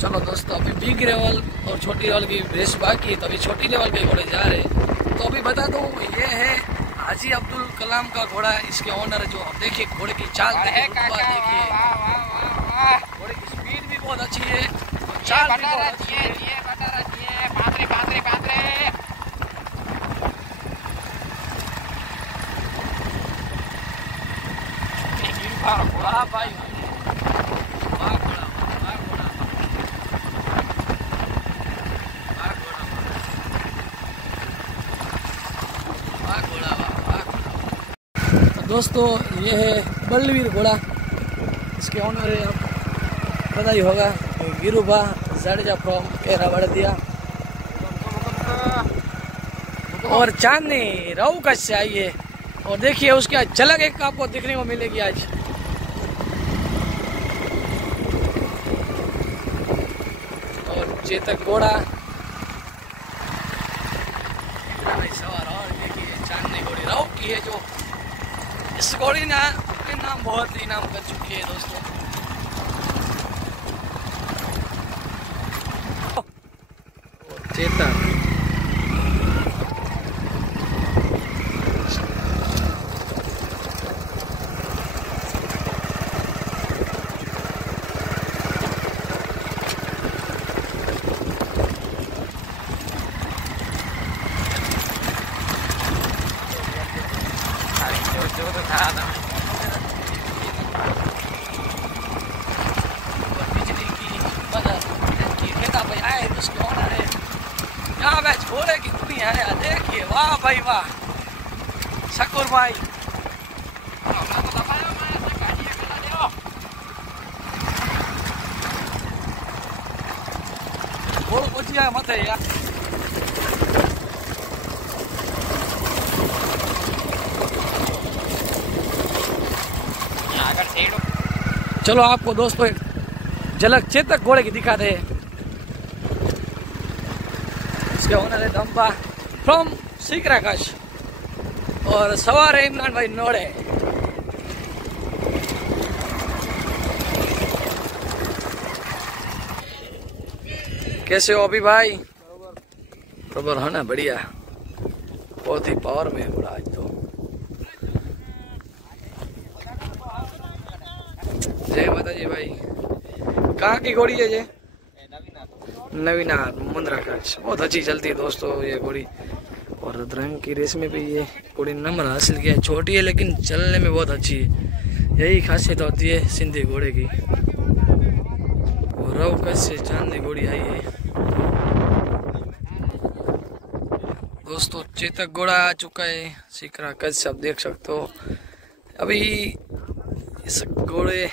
चलो दोस्तों, अभी बिग लेवल और छोटी लेवल की रेस बाकी, तो अभी छोटी लेवल के घोड़े जा रहे हैं। तो अभी बता दूं, ये है हाजी अब्दुल कलाम का घोड़ा, इसके ओनर जो आप देखिए घोड़े की चाल देखिए, घोड़े की स्पीड भी बहुत अच्छी है, चाल भी बहुत अच्छी है। वाह भाई, वाह घोड़ा, वाह घोड़ा, वाह घोड़ा, वाह घोड़ा, वाह घोड़ा। तो दोस्तों, ये है बलवीर घोड़ा, इसके ओनर है, आप पता ही होगा, गिरुभा जडेजा फ्रॉम केरावाड़िया। और चांदनी राव कच्छ से आई है, और देखिए उसकी आज झलक एक आपको देखने को मिलेगी आज। चेतक घोड़ा सवार, और देखिए चांदनी घोड़ी राव की है, जो इस घोड़ी ने के नाम बहुत ही नाम कर चुकी है दोस्तों। चेतक बिजली की मदद खेता भाई आए, उसके ओनर है। यहाँ मैं घोड़े की दुनिया है, देखिए वाह भाई वाह, शकूर भाई। घोड़ पहुंच गया मत है यार। चलो आपको दोस्तों एक झलक चेतक घोड़े की दिखा दे। इसके ओनर है दम्बा फ्रॉम सीकराकच्छ, और सवार है इमरान भाई नोड़े। कैसे हो अभी भाई? बराबर है ना, बढ़िया, बहुत ही पावर में है घोड़ा आज तो। जय माता जी भाई। कहाँ की घोड़ी है ये? नवीनाथ मुंद्रा कच्छ, बहुत अच्छी चलती है दोस्तों ये घोड़ी, और रंग की रेस में भी ये घोड़ी नंबर हासिल किया है। छोटी है लेकिन चलने में बहुत अच्छी है, यही खासियत होती है सिंधी घोड़े की। और राव कच्छ से चांदनी घोड़ी आई है दोस्तों। चेतक घोड़ा आ चुका है सीकराकच्छ, आप देख सकते हो। अभी इस घोड़े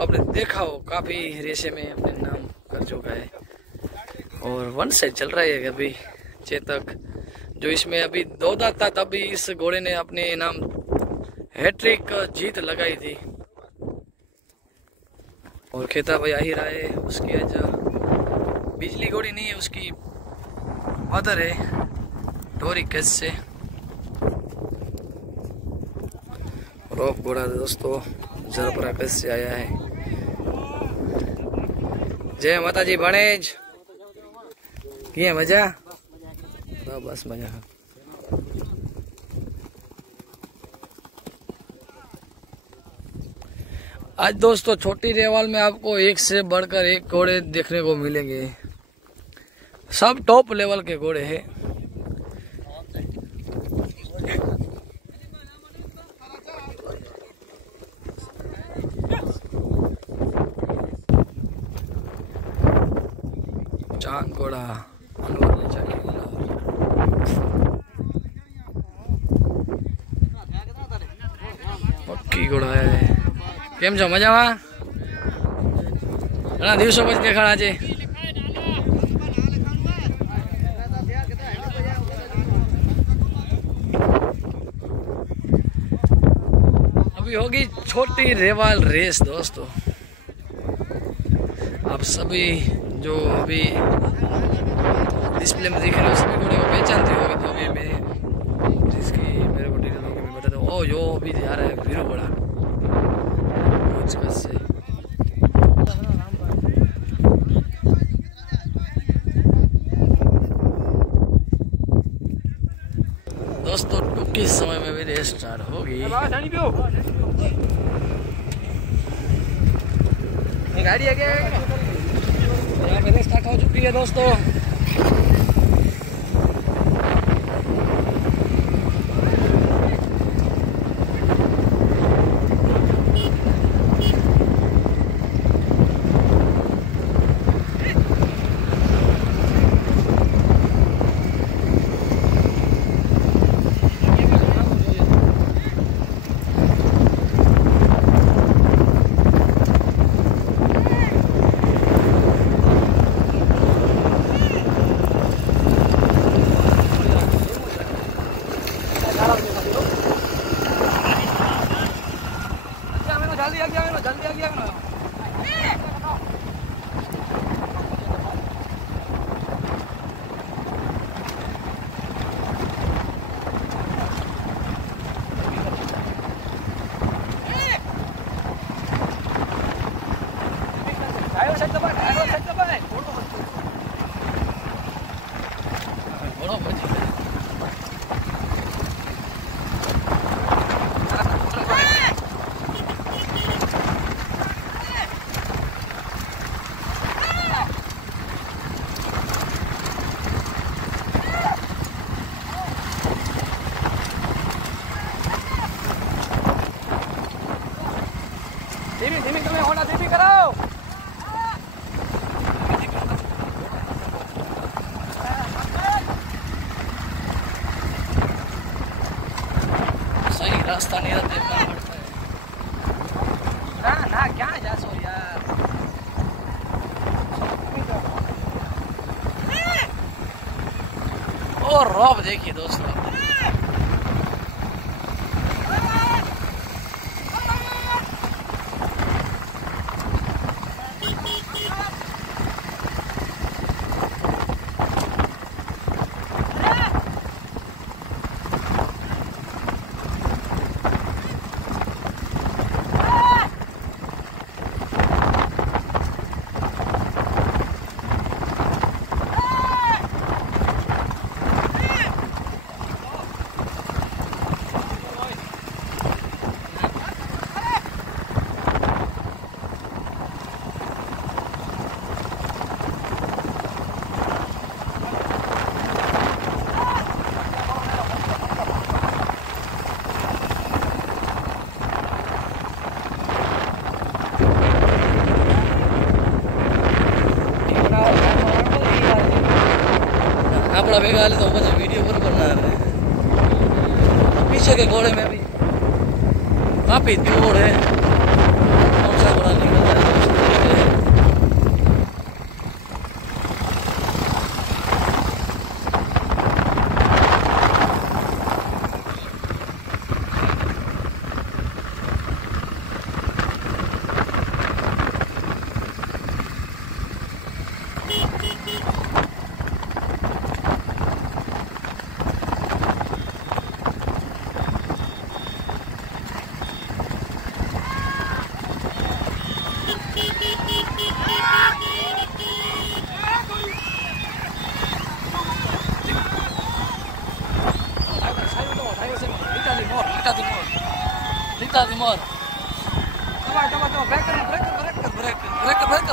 आपने देखा हो, काफी रेसे में अपने नाम कर चुका है, और वन साइड चल रहा है अभी चेतक, जो इसमें अभी 2 दांत था, तभी इस घोड़े ने अपने नाम हैट्रिक जीत लगाई थी। और खेता भाई आ ही रहा है, उसकी आज बिजली घोड़ी नहीं है, उसकी मदर है डोरी कच्छ से। रोप घोड़ा दोस्तों जरपुरा कच्छ से आया है। जय माता जी बणेज, किए मजा? तो बस मजा। आज दोस्तों छोटी रेवाल में आपको एक से बढ़कर एक घोड़े देखने को मिलेंगे, सब टॉप लेवल के घोड़े हैं। चांद घोड़ा, पक्की घोड़ा है। केम छो मजामा? घणा दिवसों पछी देखाड़ा छे। अभी होगी छोटी रेवाल रेस दोस्तों। आप सभी जो अभी डिस्प्ले में दिख रहे हो सभी घोड़े को पहचानते होगी, तो अभी मैं जिसकी मेरे को डिटेल होगी मैं बता दूँ। ओ जो अभी जा रहा है वीरू घोड़ा से। किस समय में भी रेस स्टार्ट होगी। गाड़ी आगे यहाँ पे रेस स्टार्ट हो चुकी है दोस्तों। धीमी तुम्हें होना धीमी कराओ। सही रास्ता नहीं देखना पड़ता है। ना ना क्या जा सो यार। और रॉब देखिए दोस्तों। अपना बेगा तो मुझे वीडियो पर करना है। पीछे के घोड़े में भी काफी दूर है। कौन सा घोड़ा निकल रहा है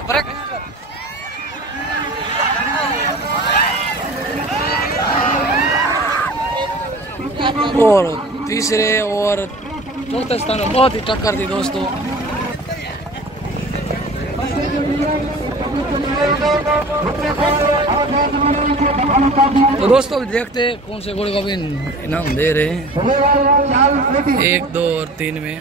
ब्रेक। और तीसरे और चौथे स्थान में बहुत ही टक्कर थी दोस्तों। तो दोस्तों देखते हैं कौन से घोड़े को भी इनाम दे रहे हैं 1, 2 और 3 में।